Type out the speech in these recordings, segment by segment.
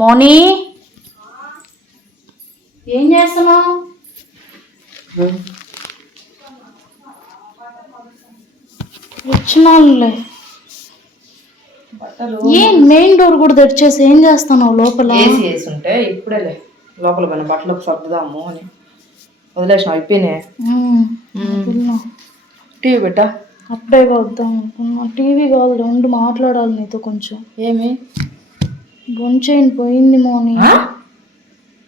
మోనీ ఏం చేస్తున్నావు? వచ్చినానులే. ఏం మెయిన్ డోర్ కూడా తెరిచేసి ఏం చేస్తున్నావు లోపల? ఏసీ వేసి ఉంటే ఇప్పుడే లోపల పోయిన బట్టలకు సర్దుదాము అని వదిలేసిన. అయిపోయినాయి. టీవీ పెట్టా. అప్పుడే వద్దాం అనుకున్నా. టీవీ కాదు, ఉండి మాట్లాడాలి నీతో కొంచెం. ఏమి బొంచైన్ పోయింది మోని.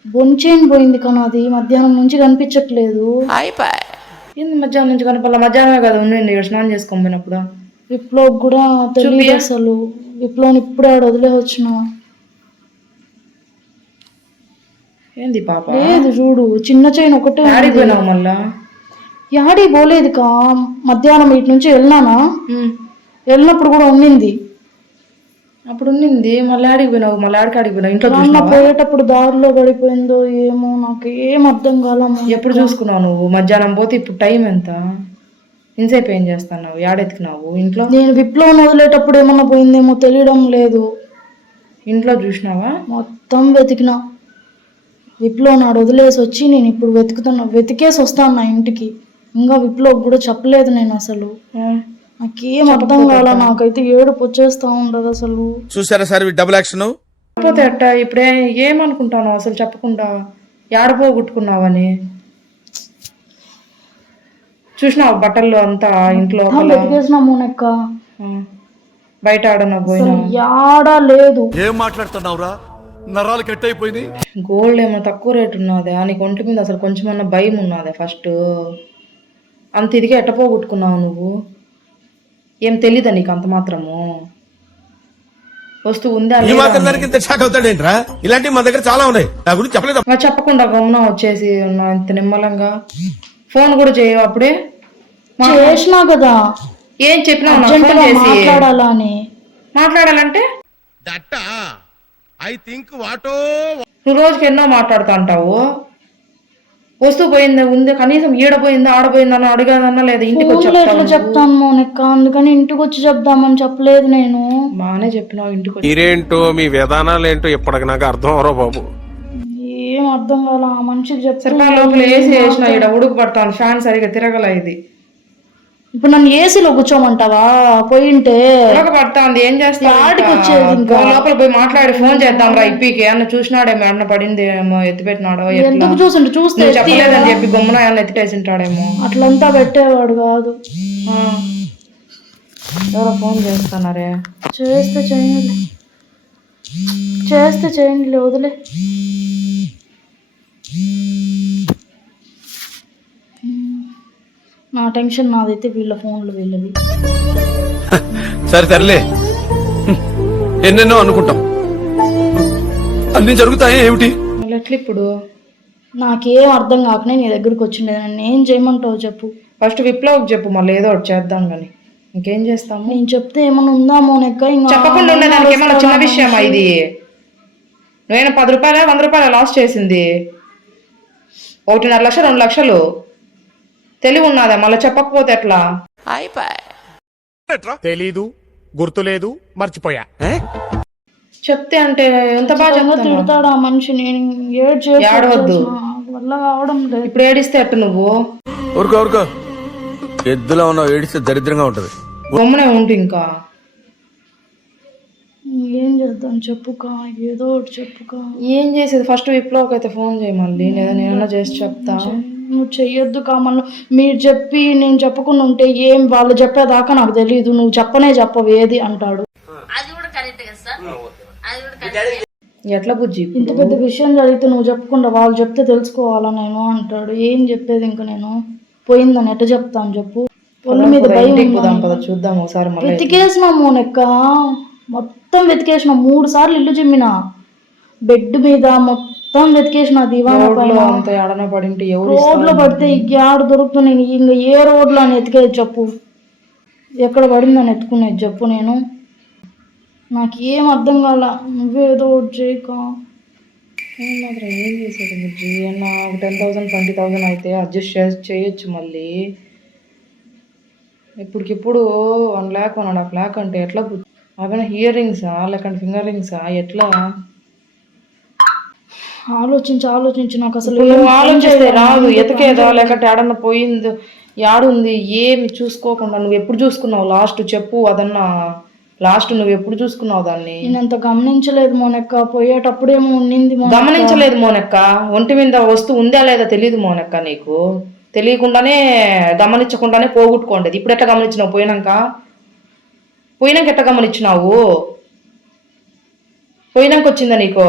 బొంచైన్ పోయింది కానీ అది మధ్యాహ్నం నుంచి కనిపించట్లేదు. ఏంది మధ్యాహ్నం నుంచి కనపడాల? మధ్యాహ్నమే కదా ఉండండి ఇక్కడ స్నానం చేసుకొని పోయినప్పుడు. విప్లవ్ కూడా తెలియదు అసలు. విప్లవ్ని ఇప్పుడే ఆడ వదిలే వచ్చిన. ఏంది పాప? లేదు చూడు, చిన్న చైన్ ఒకటే. ఆడిపోయినావు మళ్ళా? యాడి పోలేదు కా. మధ్యాహ్నం ఇటు నుంచి వెళ్ళినానా, వెళ్ళినప్పుడు కూడా ఉండింది. అప్పుడు ఉండింది, మళ్ళీ ఆడిపోయినావు. మళ్ళీ ఆడిపోయినావు. ఇంట్లో పోయేటప్పుడు దారిలో పడిపోయిందో ఏమో, నాకు ఏం అర్థం కాలమ్మా. ఎప్పుడు చూసుకున్నావు నువ్వు? మధ్యాహ్నం పోతే ఇప్పుడు టైం ఎంత? ఇంతసేపు ఏం చేస్తున్నావు? ఏడెత్తుకున్నావు ఇంట్లో? నేను విప్లవం వదిలేటప్పుడు ఏమన్నా పోయిందేమో తెలియడం లేదు. ఇంట్లో చూసినావా? మొత్తం వెతికినా. విప్లవ్ నాడు వదిలేసి వచ్చి నేను ఇప్పుడు వెతికేసి వస్తాను నా ఇంటికి. ఇంకా విప్లవ్ కూడా చెప్పలేదు నేను అసలు. నాకేం అర్థం కాల. నాకైతే ఏడుపు వచ్చేస్తా ఉండదు అసలు. చూసారా సార్ డబుల్ యాక్షన్? పోతే అట్ట ఇప్పుడే ఏమనుకుంటాను అసలు చెప్పకుండా? ఏడపోగొట్టుకున్నావని చూసినావు? బట్టల్లో అంతా ఇంట్లో వెతికేసినాము నెక్క. బయట ఆడన పోయినా యాడా లేదు. ఏం మాట్లాడుతున్నావురా? నరాలు కట్ అయిపోయింది. గోల్డ్ ఏమో తక్కువ రేటు ఉన్నదే? నీకు ఒంటి మీద అసలు కొంచెమన్నా భయం ఉన్నదే? ఫస్ట్ అంత ఇదిగా ఎట్టపోగొట్టుకున్నావు నువ్వు? ఏం తెలీదా నీకు అంత మాత్రము? వస్తువు ఉందా? ఇలాంటి మా దగ్గర చాలా ఉన్నాయి. నా గురించి చెప్పలేదు. చెప్పకుండా గమనం వచ్చేసి ఇంత నిమ్మలంగా ఫోన్ కూడా చేయవు? అప్పుడే చేసినా కదా. ఏం చెప్పినా మాట్లాడాలని. మాట్లాడాలంటే నువ్వు రోజుకి ఎన్నో మాట్లాడుతా అంటావు. వస్తువు పోయిందా, ఉందా, కనీసం ఈడపోయిందా ఆడపోయిందన్న అడగాదన్నా లేదా? ఇంటికి వచ్చి చెప్తాను మోనిక్క, అందుకని ఇంటికి వచ్చి చెప్దామని చెప్పలేదు నేను. బానే చెప్పినావు. ఇంటికి మీరేంటో మీ విధానాలు ఏంటో ఇప్పటికి నాకు అర్థం అవరో బాబు. ఏం అర్థం కాల. ఆ మనిషికి చెప్తా. లోపల ఏసీ వేసిన ఈడ ఉడుకు పడతాను. ఫ్యాన్ సరిగా తిరగల. ఇది ఇప్పుడు నన్ను ఏసీలో కూర్చోమంటావా? పోయింటే పడుతుంది. ఏం చేస్తా? ఆడికి వచ్చేది. ఇంకా లోపల పోయి మాట్లాడి ఫోన్ చేద్దాం రా. ఇప్పికి అన్న చూసినాడేమో, అన్న పడింది ఏమో, ఎత్తి పెట్టినాడో. ఎందుకు చూసిండు? చూస్తే చెప్పలేదని చెప్పి గమ్మున ఏమన్నా ఎత్తిటేసింటాడేమో. అట్లంతా పెట్టేవాడు కాదు. ఎవరో ఫోన్ చేస్తున్నారే. చేస్తే చేయండి, వదిలే. నా టెన్షన్ నాదైతే, వీళ్ళ ఫోన్లు వీళ్ళవి. సరే సర్లే, ఎన్నెన్నో అనుకుంటాం, అన్ని జరుగుతాయి. ఏమిటి ఎట్లా ఇప్పుడు? నాకేం అర్థం కాకనే నీ దగ్గరికి వచ్చిండే. నన్ను ఏం చేయమంటావు చెప్పు? ఫస్ట్ విప్లవ్ చెప్పు, మళ్ళీ ఏదో ఒకటి చేద్దాం. కానీ ఇంకేం చేస్తాము? నేను చెప్తే ఏమన్నా ఉందామో నెక్క. ఇంకా చెప్పకుండా ఉండేదానికి ఏమన్నా చిన్న విషయమా ఇది? నేను 10 రూపాయలు 100 రూపాయలు లాస్ చేసింది. 1.5 లక్షలు 2 లక్షలు తెలివి ఉన్నదా? మళ్ళీ చెప్పకపోతే ఎట్లా? తెలీదు, గుర్తులేదు, మర్చిపోయా. చెప్తే అంటే ఎంత బాగా తిడతాడు ఆ మనిషి. నేను ఏడవద్దు వల్ల కావడం లేదు. ఇప్పుడు ఏడిస్తే అట్టు నువ్వు ఊరుకో ఎద్దులో ఉన్నావు. ఏడిస్తే దరిద్రంగా ఉంటది. బొమ్మనే ఉంటు. ఇంకా ఏం చేద్దాం చెప్పుకా? ఏదో ఒకటి చెప్పుకా. ఏం చేసేది? ఫస్ట్ విప్లవ్కి అయితే ఫోన్ చేయి మళ్ళీ, లేదా నేనన్నా చేసి చెప్తా. నువ్వు చెయ్యొద్దు కామన్ను. మీరు చెప్పి నేను చెప్పకుండా ఉంటే ఏం వాళ్ళు చెప్పేదాకా నాకు తెలియదు. నువ్వు చెప్పవు ఏది అంటాడు. ఎట్లా బుజ్జి? ఇంత పెద్ద విషయం జరిగితే నువ్వు చెప్పకుండా వాళ్ళు చెప్తే తెలుసుకోవాలా నేను అంటాడు. ఏం చెప్పేది? ఇంకా నేను పోయిందని ఎట్లా చెప్తాను చెప్పు? ఒళ్ళు మీద చూద్దాం ఒకసారి. వెతికేసినాము నెక్క, మొత్తం వెతికేసిన. 3 సార్లు ఇల్లు చిమ్మిన, బెడ్ మీద మొత్తం వెతికేసిన. దివాణా రోడ్లో పడితే ఆడ దొరుకుతుంది. ఇంకా ఏ రోడ్లో అని ఎతికేది చెప్పు? ఎక్కడ పడిందని ఎత్తుకునేది చెప్పు? నేను నాకు ఏం అర్థం కాల. నువ్వేదో ఒకటి చేయక. ఏం చేసేది బుజ్జి? 10,000 20,000 అయితే అడ్జస్ట్ చేయొచ్చు. మళ్ళీ ఇప్పటికిప్పుడు 1 lakh 1.5 lakh అంటే ఎట్లా బుజ్జి? అవన్నీ హియర్ రింగ్సా లేకంటే ఫింగర్ రింగ్సా? ఎట్లా ఆలోచించి నాకు అసలు ఇప్పుడు నువ్వు ఏం ఆలోచిస్తే చేయలేదు. రాదు, ఎతకేదా లేకపోతే ఏడన్నా పోయిందో యాడుంది ఏమి చూసుకోకుండా నువ్వు ఎప్పుడు చూసుకున్నావు లాస్ట్ చెప్పు అదన్నా. లాస్ట్ నువ్వు ఎప్పుడు చూసుకున్నావు దాన్ని? నేను అంత గమనించలేదు మోనక్క, పోయేటప్పుడేమో ఉండింది మోనక్క. గమనించలేదు మోనక్క, ఒంటి మీద వస్తువు ఉందా లేదా తెలియదు మోనక్క. నీకు తెలియకుండానే గమనించకుండానే పోగొట్టుకోండి. ఇప్పుడు ఎట్లా గమనించినావు? పోయినాక ఎట్లా గమనించినావు? పోయినాక వచ్చిందా నీకు?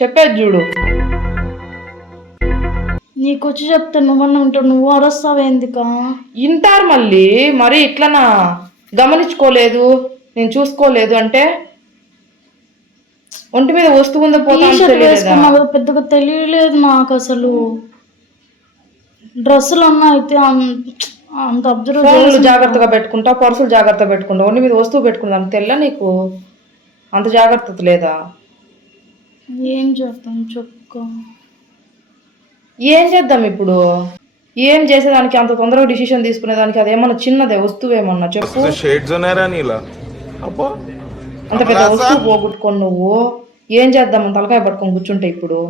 చెప్పేది చూడు. నీకొచ్చి చెప్తే నువ్వన్నా వింటావు, నువ్వు అరస్తావేందికా? ఇంటారు మళ్ళీ మరి ఇట్లనా? గమనించుకోలేదు, నేను చూసుకోలేదు అంటే ఒంటి మీద వస్తువు ఉందో పోతా వేసుకున్నా కదా, పెద్దగా తెలియలేదు నాకు అసలు. డ్రెస్సులు అన్నా అయితే అంత అబ్జర్వ్. ఫోన్లు జాగ్రత్తగా పెట్టుకుంటా, పర్సులు జాగ్రత్తగా పెట్టుకుంటా, ఒంటి మీద వస్తువు పెట్టుకుంటా అంత తెల్ల నీకు అంత జాగ్రత్త లేదా? ఏం చేస్తాం చెప్పుకో. ఏం చేద్దాం ఇప్పుడు? ఏం చేసేదానికి అంత తొందరగా డిసిషన్ తీసుకునేదానికి అదేమన్నా చిన్నదే వస్తువేమన్నా చెప్పు. అంత పెద్ద వస్తువు పోగొట్టుకొని నువ్వు ఏం చేద్దామని తలకాయ పట్టుకొని కూర్చుంటే ఇప్పుడు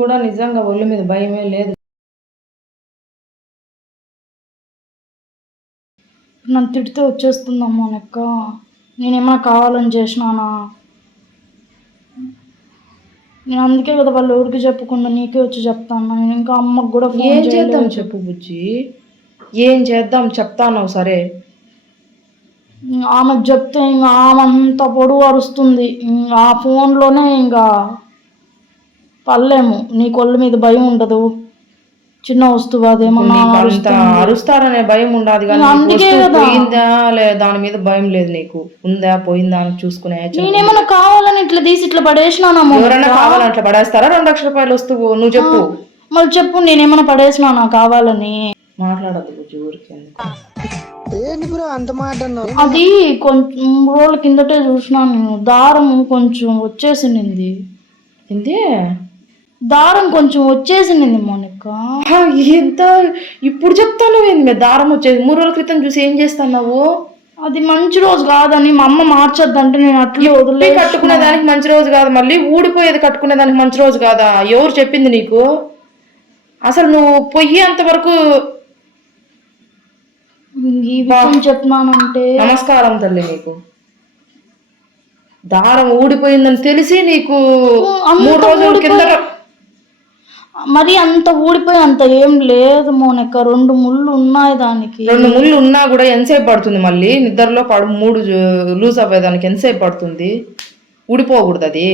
కూడా నిజంగా ఒళ్ళు మీద భయమే లేదు. నన్ను తిడితే వచ్చేస్తుందమ్మా నెక్క. నేనేమన్నా కావాలని చేసినానా? నేను అందుకే కదా వాళ్ళు ఎవరికి చెప్పకుండా నీకే వచ్చి చెప్తాను. నేను ఇంకా అమ్మకు కూడా ఏం చేద్దాం చెప్పు బుజ్జి, ఏం చేద్దాం చెప్తాను. సరే ఆమెకు చెప్తే ఇంకా ఆమె అంత పొడుగు అరుస్తుంది. ఆ ఫోన్లోనే ఇంకా పర్లేము. నీ కొళ్ళ మీద భయం ఉండదు, చిన్న వస్తువు అదేమన్నా అరుస్తారనే భయం ఉండదు కానీ పోయిందా లేదా దాని మీద భయం లేదు నీకు. ఉందా పోయిందా అని చూసుకునే. నేనేమన్నా కావాలని ఇట్లా తీసి ఇట్లా పడేసినానా? ఎవరైనా కావాలని అట్లా పడేస్తారా? 2 లక్షల రూపాయలు వస్తువు నువ్వు చెప్పు. మళ్ళీ చెప్పు, నేనేమన్నా పడేసినానా కావాలని? మాట్లాడద్దు బుజ్జి ఊరికి. అది కొంచెం రోజుల కిందటే చూసినాను నేను. దారం కొంచెం వచ్చేసింది. ఏంది? దారం కొంచెం వచ్చేసింది మోనిక. ఎంత ఇప్పుడు చెప్తాను ఏంది? దారం వచ్చేది 3 రోజుల క్రితం చూసి ఏం చేస్తున్నావు? అది మంచి రోజు కాదని మా అమ్మ మార్చొద్దంటే నేను అట్లే వదిలే. కట్టుకునేదానికి మంచి రోజు కాదు, మళ్ళీ ఊడిపోయేది కట్టుకునేదానికి మంచి రోజు కాదా? ఎవరు చెప్పింది నీకు? అసలు నువ్వు పొయ్యేంత వరకు ఈ విషయం చెప్తున్నానంటే నమస్కారం తల్లి. నీకు దారం ఊడిపోయిందని తెలిసి నీకు 3 రోజుల కింద మరి అంత ఊడిపోయి అంత ఏం లేదు మోనక్క. 2 ముళ్ళు ఉన్నాయి దానికి. 2 ముళ్ళు ఉన్నా కూడా ఎంతసేపు పడుతుంది? మళ్ళీ నిద్రలో 3 లూజ్ అవ్వేదానికి ఎంతసేపు పడుతుంది? ఊడిపోకూడదు అది.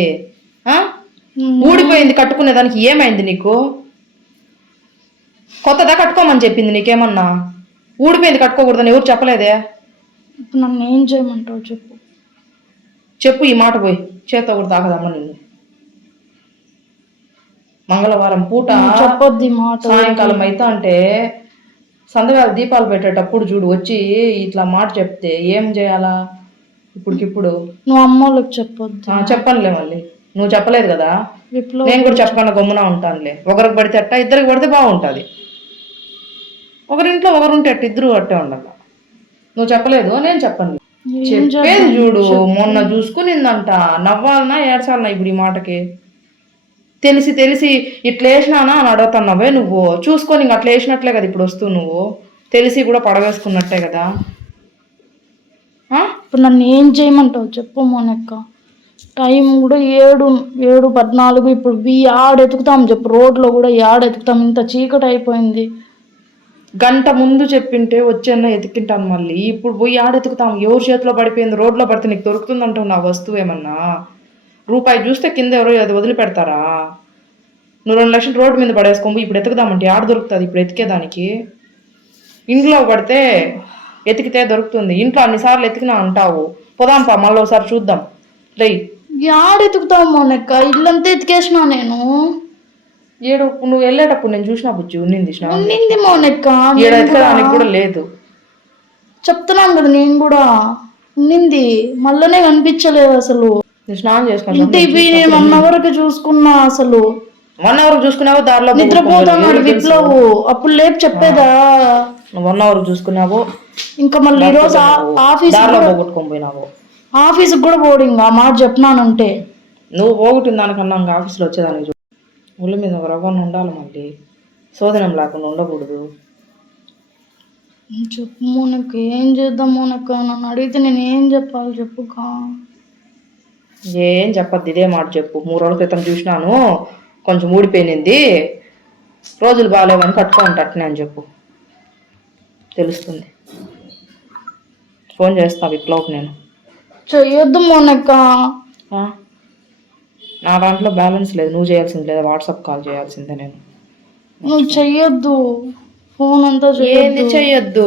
ఊడిపోయింది కట్టుకునేదానికి ఏమైంది నీకు? కొత్తదా కట్టుకోమని చెప్పింది నీకేమన్నా? ఊడిపోయింది కట్టుకోకూడదని ఎవరు చెప్పలేదే? ఇప్పుడు నన్ను ఏం చేయమంటావు చెప్పు. ఈ మాట పోయి చేత కూడా తాకదమ్మా నిన్ను. మంగళవారం పూట చెప్పొద్ది మాట. సాయంకాలం అయితే అంటే సందగాలు దీపాలు పెట్టేటప్పుడు చూడు వచ్చి ఇట్లా మాట చెప్తే ఏం చేయాలా? ఇప్పుడికిప్పుడు నువ్వు అమ్మోళ్ళకి చెప్పొద్దు. చెప్పనులే, మళ్ళీ నువ్వు చెప్పలేదు కదా, నేను కూడా చెప్పకుండా గమ్మున ఉంటానులే. ఒకరికి పడితే అట్ట, ఇద్దరికి పడితే బాగుంటుంది. ఒకరింట్లో ఒకరుంటే అట్ట, ఇద్దరు అట్టే ఉండాలి. నువ్వు చెప్పలేదు, నేను చెప్పను. చెప్పేది చూడు. మొన్న చూసుకునిందంట. నవ్వాలనా ఏడ్చాలనా ఇప్పుడు ఈ మాటకి? తెలిసి ఇట్లా వేసినానా అని అడుగుతున్నావే నువ్వు. చూసుకొని ఇంక అట్లా వేసినట్లే కదా ఇప్పుడు వస్తువు. నువ్వు తెలిసి కూడా పడవేసుకున్నట్టే కదా. ఇప్పుడు నన్ను ఏం చేయమంటావు చెప్పు మోనక్క. టైం కూడా 7:14. ఇప్పుడు ఆడెతుకుతాం చెప్పు. రోడ్లో కూడా ఆడెతుకుతాం? ఇంత చీకటి అయిపోయింది. గంట ముందు చెప్పింటే వచ్చేనా ఎతికింటాను. మళ్ళీ ఇప్పుడు పోయి ఆడెతుకుతాం? ఎవరి చేతిలో పడిపోయింది? రోడ్లో పడితే నీకు దొరుకుతుందంటావు నా వస్తువు ఏమన్నా? రూపాయి చూస్తే కింద ఎవరో అది వదిలిపెడతారా? నువ్వు 2 లక్షలు రోడ్డు మీద పడేసుకోము. ఇప్పుడు ఎతుకుదామంటే ఆడ దొరుకుతుంది? ఇప్పుడు ఎతికేదానికి ఇంట్లో పడితే ఎతికితే దొరుకుతుంది. ఇంట్లో అన్నిసార్లు ఎతికినా అంటావు. పోదాంపా మళ్ళీ ఒకసారి చూద్దాం. ఆడెతుకుతావు మోనక్క? ఇల్లంతా ఎతికేసినా నేను. నువ్వు వెళ్ళేటప్పుడు నేను చూసినా బుజ్జి ఉన్నింది మోనక్క. ఎతకడానికి కూడా లేదు. చెప్తున్నాను కదా నేను కూడా ఉన్నింది. మళ్ళనే కనిపించలేదు అసలు. స్నానం చేసుకున్నా. ఇంటి 1 అవర్ చూసుకున్నా అసలు. 1 అవర్ చూసుకున్నావో దారిలో నిద్రపోతాడు విప్లవ్, అప్పుడు లేపు చెప్పేదా? 1 అవర్ చూసుకున్నావో ఇంకా మళ్ళీ ఈ రోజు ఆఫీస్ దారిలో పోగొట్టుకొని పోయినావు. ఆఫీస్కి కూడా పోడు ఇంకా ఆ మాట చెప్పినానంటే. నువ్వు పోగొట్టిన దానికన్నా ఇంకా ఆఫీస్లో వచ్చేదానికి ఒళ్ళు మీద ఒక రవ్వన్న ఉండాలి, మళ్ళీ శోధనం లేకుండా ఉండకూడదు. చెప్పు మోనక్క, ఏం చేద్దాం మోనక్క? నన్ను అడిగితే నేను ఏం చెప్పాలి చెప్పుక? ఏం చెప్పద్దు, ఇదే మాట చెప్పు. 3 రోజుల క్రితం చూసినాను, కొంచెం ఊడిపోయింది, రోజులు బాగాలేవని కట్టుకుంటా అట్నే అని చెప్పు, తెలుస్తుంది. ఫోన్ చేస్తా విప్లవ్కి నేను. చెయ్యొద్దు మోనక్క. నా దాంట్లో బ్యాలెన్స్ లేదు, నువ్వు చేయాల్సింది లేదా, వాట్సాప్ కాల్ చేయాల్సిందే నేను. నువ్వు చెయ్యొద్దు, ఫోన్ అంతా ఏంది చెయ్యొద్దు?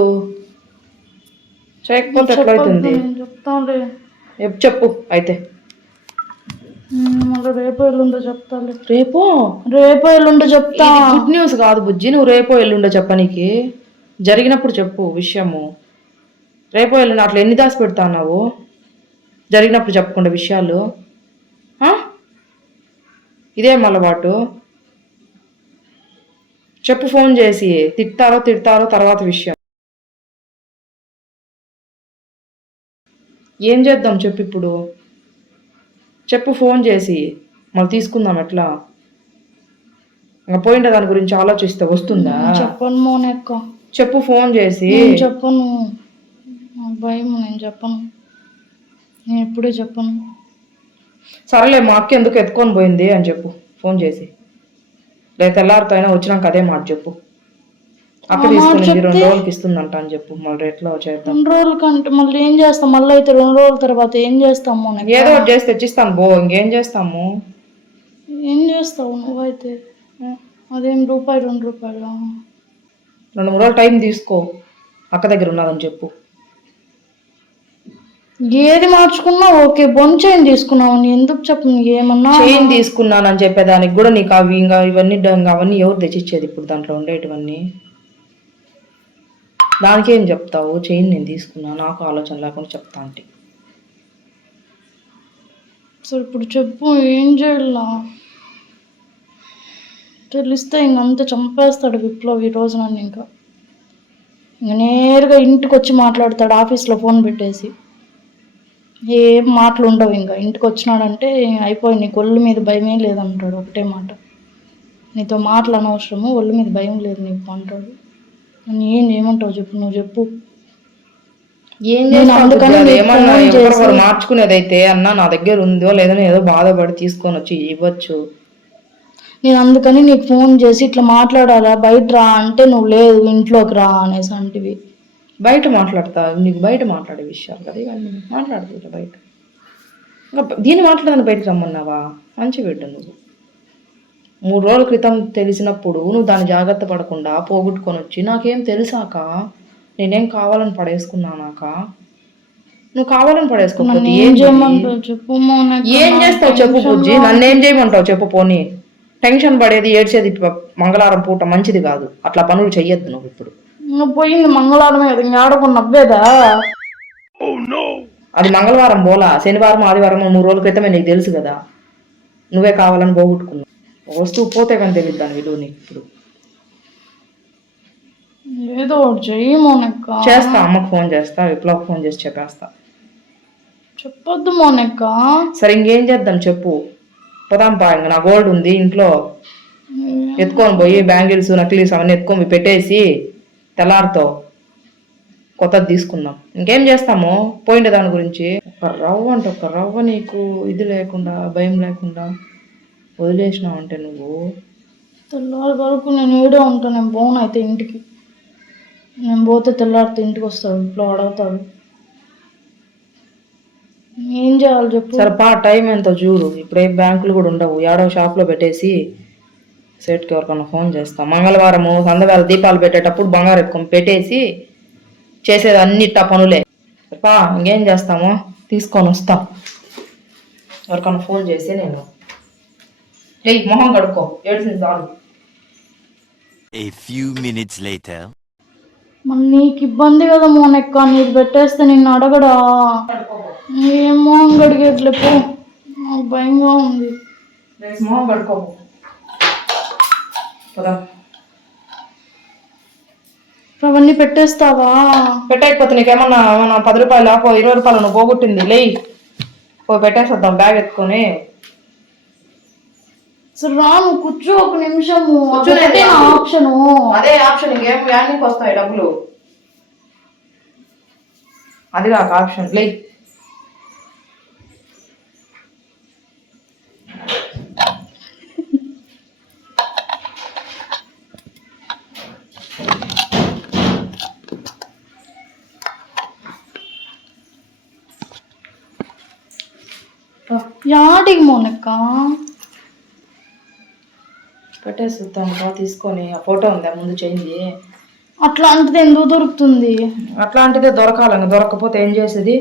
చేయకపోతే ఎట్లయితుంది? చెప్తాలే. చెప్పు అయితే. మళ్ళీ రేపు ఎల్లుండో చెప్తాలే. రేపు ఎల్లుండో చెప్తా. గుడ్ న్యూస్ కాదు బుజ్జి, నువ్వు రేపో ఎల్లుండో చెప్పనీకి. జరిగినప్పుడు చెప్పు విషయము. రేపో ఎల్లుండి అట్లా ఎన్ని దాసి పెడతా అన్నావు? జరిగినప్పుడు చెప్పకుండా విషయాలు ఇదే అలవాటు. చెప్పు ఫోన్ చేసి, తిడతారో తర్వాత విషయం. ఏం చేద్దాం చెప్పు ఇప్పుడు? చెప్పు ఫోన్ చేసి, మళ్ళీ తీసుకుందాం ఎట్లా? ఇంకా పోయిండే దాని గురించి ఆలోచిస్తే వస్తుందా? చెప్పను మోనక్క. చెప్పు ఫోన్ చేసి. చెప్పను, భయం, నేను చెప్పను, నేను ఎప్పుడే చెప్పను. సరేలే, మా అక్క ఎందుకు ఎత్తుకొని పోయింది అని చెప్పు ఫోన్ చేసి. లేదా తెల్లారితో అయినా వచ్చినాక అదే మాట చెప్పు. అక్క తీసుకుని 2 రోజులకి ఇస్తుందంట అని చెప్పు. మళ్ళీ ఎట్లా చేద్దాం? 2 రోజుల కంటే మళ్ళీ ఏం చేస్తాం? మళ్ళీ అయితే 2 రోజుల తర్వాత ఏం చేస్తాము? ఏదో ఒకటి చేసి తెచ్చిస్తాను బో, ఇంకేం చేస్తాము? ఏం చేస్తావు నువ్వైతే? అదేం రూపాయి 2 రూపాయలు? 2-3 రోజులు టైం తీసుకో, అక్క దగ్గర ఉన్నదని చెప్పు. ఏది మార్చుకున్నా ఓకే, బొన్ చైన్ తీసుకున్నావు ఎందుకు చెప్పు? ఏమన్నా చైన్ తీసుకున్నానని చెప్పేదానికి కూడా నీకు అవి ఇంకా ఇవన్నీ అవన్నీ ఎవరు తెచ్చిచ్చేది ఇప్పుడు దాంట్లో ఉండేటివన్నీ? దానికేం చెప్తావు? చైన్ నేను తీసుకున్నా, నాకు ఆలోచన లేకుండా చెప్తా అంటే. సో ఇప్పుడు చెప్పు, ఏం చేయాలా? తెలిస్తే ఇంకంతా చంపేస్తాడు విప్లవ్ ఈ రోజు నన్ను. ఇంకా నేరుగా ఇంటికి వచ్చి మాట్లాడతాడు, ఆఫీస్లో ఫోన్ పెట్టేసి. ఏం మాటలు ఉండవు, ఇంకా ఇంటికి వచ్చినాడంటే అయిపోయి, నీకు ఒళ్ళు మీద భయమే లేదంటాడు. ఒకటే మాట, నీతో మాటలు అనవసరము, ఒళ్ళు మీద భయం లేదు నీకు అంటాడు. నన్ను ఏం చేయమంటావు చెప్పు, నువ్వు చెప్పు. ఏం మార్చుకునేదైతే అన్న నా దగ్గర ఉందో లేదో ఏదో బాధపడి తీసుకొని వచ్చి ఇవ్వచ్చు. నేను అందుకని నీకు ఫోన్ చేసి ఇట్లా మాట్లాడాలా, బయట రా అంటే నువ్వు లేదు, ఇంట్లోకి రా అనేసి అంటివి. బయట మాట్లాడతా, నీకు బయట మాట్లాడే విషయాలు కదా ఇవన్నీ. మాట్లాడుతుంది బయట, ఇంకా దీన్ని మాట్లాడదాన్ని బయటకు రమ్మన్నావా? మంచి బిడ్డ నువ్వు. 3 రోజుల క్రితం తెలిసినప్పుడు నువ్వు దాన్ని జాగ్రత్త పడకుండా పోగొట్టుకొని వచ్చి, నాకేం తెలిసాక నేనేం కావాలని పడేసుకున్నానాక? నువ్వు కావాలని పడేసుకోకపోతే ఏం చేయమంటావు చెప్పు? ఏం చేస్తావు చెప్పు బుజ్జి? నన్ను ఏం చేయమంటావు చెప్పు? పోనీ టెన్షన్ పడేది ఏడ్చేది మంగళవారం పూట మంచిది కాదు, అట్లా పనులు చెయ్యొద్దు నువ్వు. ఇప్పుడు నువ్వు పోయింది మంగళవారం, ఇంకా ఆడకుండా నవ్వేదా? అది మంగళవారం పోలా, శనివారం ఆదివారం 3 రోజుల క్రితమే, నీకు తెలుసు కదా. నువ్వే కావాలని పోగొట్టుకున్నావు. వస్తువు పోతే కానీ తెలియదు దాని విలువ నీకు. ఇప్పుడు ఏదో చెయ్యి మోనక్క. చేస్తా, అమ్మకు ఫోన్ చేస్తా, విప్లవ్కి ఫోన్ చేసి చెప్పేస్తా. చెప్పొద్దు మోనక్క. సరే ఇంకేం చేద్దాం చెప్పు? పోదాంపా, ఇంక నా గోల్డ్ ఉంది ఇంట్లో, ఎత్తుకొని పోయి బ్యాంగిల్స్ నక్లీస్ అవన్నీ ఎత్తుకొని పెట్టేసి తెల్లారితో కొత్తది తీసుకుందాం. ఇంకేం చేస్తాము పోయిండే దాని గురించి? ఒక రవ్వ నీకు ఇది లేకుండా, భయం లేకుండా వదిలేసినావు అంటే నువ్వు. తెల్లారి వరకు నేను ఏడే ఉంటాను, నేను పోను అయితే ఇంటికి. నేను పోతే తెల్లారితో ఇంటికి వస్తాడు, ఇంట్లో అడుగుతాడు. ఏం చేయాలి చెప్పు? సరే పా, టైం ఎంతో చూడు. ఇప్పుడే బ్యాంకులు కూడా ఉండవు, ఏడో షాప్లో పెట్టేసి సేట్కి ఎవరికన్నా ఫోన్ చేస్తాం. మంగళవారము సందవేళ దీపాలు పెట్టేటప్పుడు బంగారు ఎత్తుకొని పెట్టేసి చేసేది అన్నిట్టా పనులే. పా, ఇంకేం చేస్తాము? తీసుకొని వస్తాం. ఎవరికన్నా ఫోన్ చేసి నేను మొహం కడుక్కో, ఏడ్చింది చాలు. A few minutes later. మళ్ళీ నీకు ఇబ్బంది కదా మోనెక్క, నీకు పెట్టేస్తే నిన్ను అడగడా? ఏం మొహం కడిగేట్లేపు, నాకు భయంగా ఉంది. మొహం కడుక్కో. పదా అవన్నీ పెట్టేస్తావా? పెట్టకపోతే నీకేమన్నా 10 రూపాయలు 20 రూపాయలు నువ్వు పోగొట్టింది లే పెట్టేసేద్దాం బ్యాగ్ ఎత్తుకొని. సరే రా, నువ్వు కూర్చో ఒక నిమిషము. కూర్చోనే ఆప్షను అదే ఆప్షన్. ఇంకేం యానికి వస్తాయి డబ్బులు? అది కాక ఆప్షన్ లే. యాడికి మోనక్క? పెట్టేస్తాం తీసుకొని. ఆ ఫోటో ఉందా ముందు చేయింది? అట్లాంటిది ఎందుకు దొరుకుతుంది? అట్లాంటిదే దొరకాలని. దొరకకపోతే ఏం చేసేది?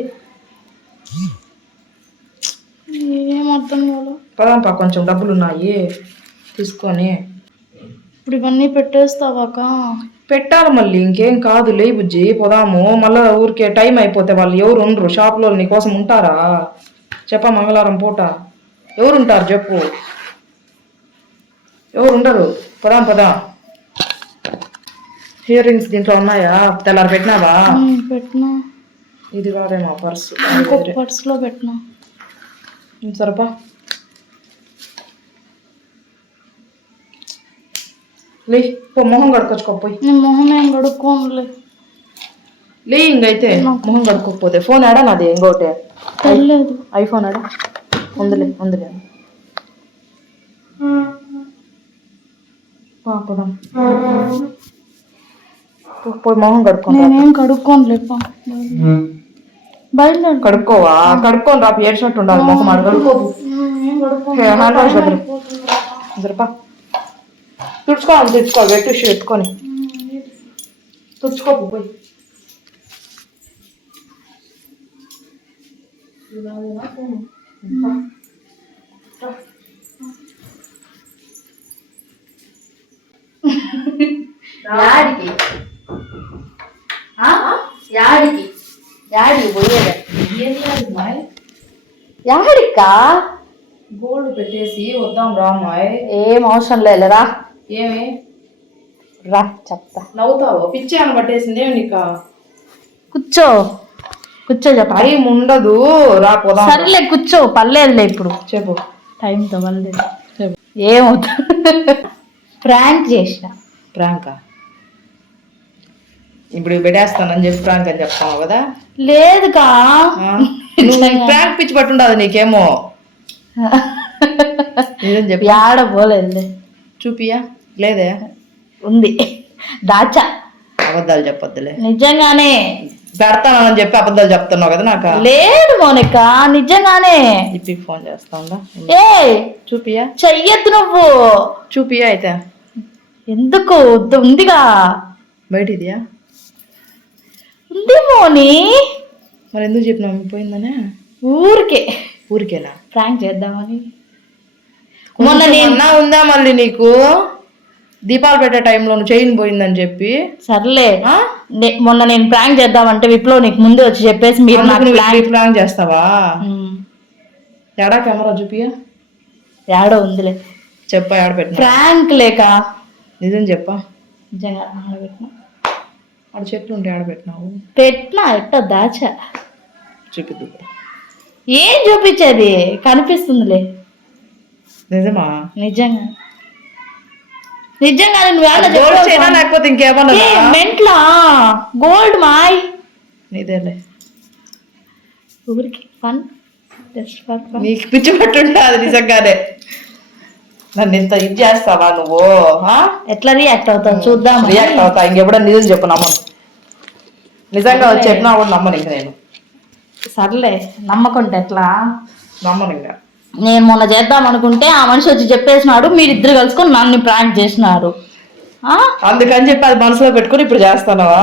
ఏం అర్థం కాదు. పదాంపా, కొంచెం డబ్బులు ఉన్నాయి తీసుకొని. ఇప్పుడు ఇవన్నీ పెట్టేస్తావాక? పెట్టాలి మళ్ళీ. ఇంకేం కాదు లే బుజ్జి, పోదాము. మళ్ళీ ఊరికే టైం అయిపోతే వాళ్ళు ఎవరు ఉండరు షాప్లో. నీకోసం ఉంటారా చెప్పా? మంగళవారం పూట ఎవరు ఉంటారు చెప్పు? ఎవరు ఉండరు. పదాం పదా. ఇయర్ రింగ్స్ దీంట్లో ఉన్నాయా? తెల్లారి పెట్టినావా? పెట్టినా. ఇది కాదేమో పర్సు. ఇంకొక పర్సులో పెట్టినా. సరపా. లే పో, మొహం కడుకొచ్చుకోపోయి. నేను మొహం ఏం కడుక్కోనులే. లే ఇంకైతే మొహం కడుక్కోకపోతే. ఫోన్ ఆడా నాది ఇంకోటి తెలియదు. ఐఫోన్ ఆడా ఉందిలే. పోదాం. పోయి మొహం కడుక్కో. నేనేం కడుక్కోనులే. బయలుదేరు. కడుక్కోవా? కడుక్కొని రా, ఏడ్చినట్టు ఉండాలి మొహం. ఆడు కడుక్కో. హ్యాండ్ వాష్ దగ్గర సరిపా. తుడుచుకోవాలి వెట్ టిష్యూ ఎత్తుకొని తుడుచుకోపు పోయి. యాడికి పోయేది? యాడికా? గోల్డ్ పెట్టేసి వద్దాం రా అమ్మాయి. ఏం అవసరం లేదురా. ఏమి రా చెప్తా. నవ్వుతావు? పిచ్చి అని పట్టేసింది ఏమి నీకా? కూర్చో చెప్ప. టైం ఉండదు రా, పోదాం. సరేలే కూర్చో, పర్లేదులే. ఇప్పుడు చెప్పు. టైంతో పర్లేదు. ఏమవుతుంది? ప్రాంక్ చేసిన. ప్రాంకా? ఇప్పుడు పెట్టేస్తానని చెప్పి ప్రాంక్ అని చెప్తావు కదా? లేదుగా. ప్రాంక్ పిచ్చి పట్టుండదు నీకేమో. నిజం చెప్పి. ఆడ పోలేదులే. చూపియా? లేదే. ఉంది, దాచా. అబద్ధాలు చెప్పొద్దులే. నిజంగానే పెడతానని చెప్పి అబద్ధాలు చెప్తున్నావు కదా నాకు. లేదు మోనిక, నిజంగానే. ఇప్పుడు ఫోన్ చేస్తా ఉందా? ఏ చూపియా? చెయ్యొద్దు నువ్వు. చూపియా అయితే. ఎందుకు? ఉందిగా బయట. ఇదియా? ఉంది మోని. మరి ఎందుకు చెప్పినావు పోయిందనే? ఊరికేనా ప్రాంక్ చేద్దామని. మొన్న నేను ఉందా మళ్ళీ నీకు? దీపాలు పెట్టే టైంలో నువ్వు చైన్ పోయిందని చెప్పి. సర్లే, మొన్న నేను ప్రాంక్ చేద్దామంటే విప్లవ్ నీకు ముందే వచ్చి చెప్పేసి మీరు నాకు ప్రాంక్ చేస్తావా? ఎడా కెమెరా చూపియా? ఏడో ఉందిలే. చెప్పా ఏడ పెట్టినా? ప్రాంక్ లేక. నిజం చెప్పా? నిజంగా పెట్టినా. ఆడ చెట్లు ఉంటే ఆడ పెట్టినావు? పెట్టినా, ఎట్టో దాచా. చూపిద్దు. ఏం చూపించేది? కనిపిస్తుందిలే. నిజమా? నిజంగానే నువ్వు లేకపోతే ఇంకేమన్నా? మెంట్లా గోల్డ్ మాయ్. నీదేలే. ఊరికి ఫన్, జస్ట్ ఫర్ ఫన్. నీకు పిచ్చి పట్టుంటా అది నిజంగానే. నన్ను ఇంత ఇది చేస్తావా నువ్వు? ఎట్లా రియాక్ట్ అవుతావు చూద్దాం. రియాక్ట్ అవుతా. ఇంకెప్పుడన్నా నిజం చెప్పు, నమ్మను. నిజంగా చెప్పినా కూడా నమ్మను ఇంక నేను. సర్లే, నమ్మకుంటే ఎట్లా? నమ్మను ఇంకా. నేను మొన్న చేద్దాం అనుకుంటే ఆ మనిషి వచ్చి చెప్పేసినాడు, మీరిద్దరు కలుసుకొని నన్ను ప్రాంక్ చేసినారు. అందుకని చెప్పి అది మనసులో పెట్టుకుని ఇప్పుడు చేస్తానవా?